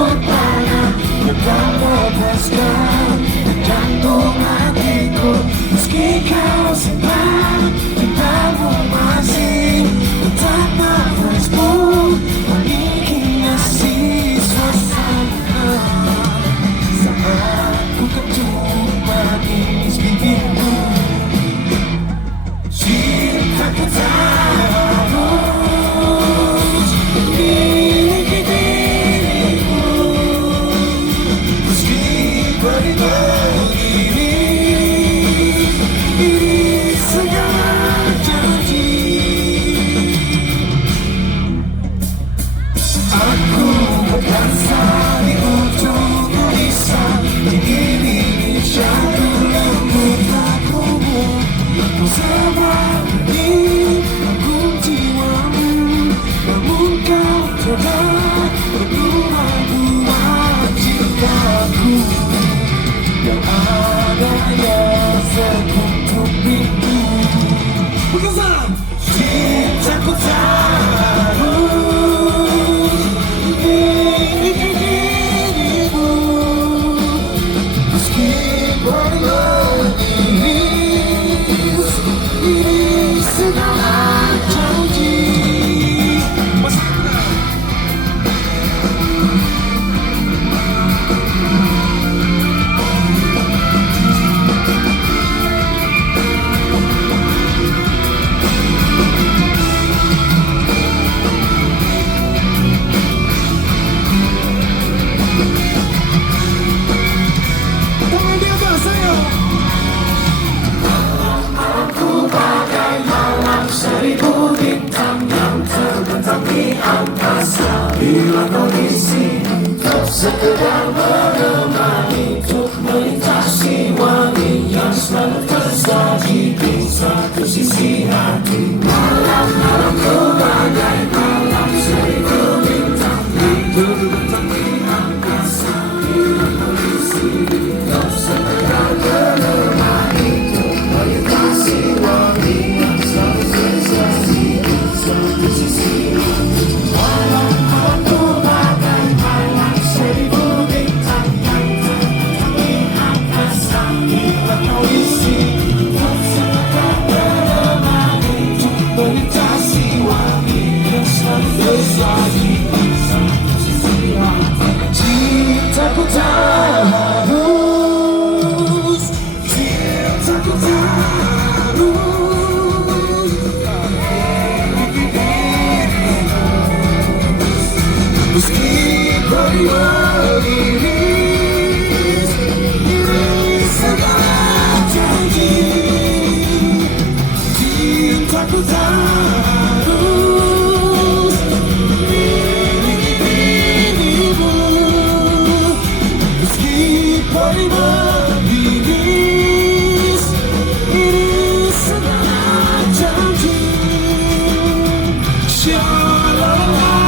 Sultana yang kau lepaskan di jantung hatiku. Meski kau simpan cintamu masih tetap nafasmu menghiasi suasana. Saat ku ketuk manis bibirmu, cintaku tak harus memiliki dirimu. Meski beri-beri ini segala janji, aku akan saling untuk bisa diiringi syahdu lembut lakumu. Bersama ini agung jiwamu, namun kau telah berdua-dua cintaku. Yang ada ya sekutu rindu. Bukan cintaku tak harus memiliki dirimu. Meski berlebih ini segala janji. Tangan di atas saya. Malamku bagai malam seribu bintang yang terbentang di angkasa. Bila kau di sini untuk sekedar menemani, untuk melintasi wangi yang selalu tersaji di satu sisi hati. Malamku bagai malam seribu bintang yang terbentang di angkasa. Bila kau di sini untuk sekedar menemani, untuk melintasi wangi yang selalu tersaji di satu sisi hati. Malamku bagai malam seribu bintang yang terbentang di angkasa. Bila kau di sini untuk sekedar menemani, untuk melintasi wangi yang selalu tersaji di satu sisi hati. Cintaku tak harus, cintaku tak harus memiliki dirimu. Meski beri-beri ini segala janji. Cintaku tak harus memiliki dirimu. Meski beri-beri ini segala janji. Shalala.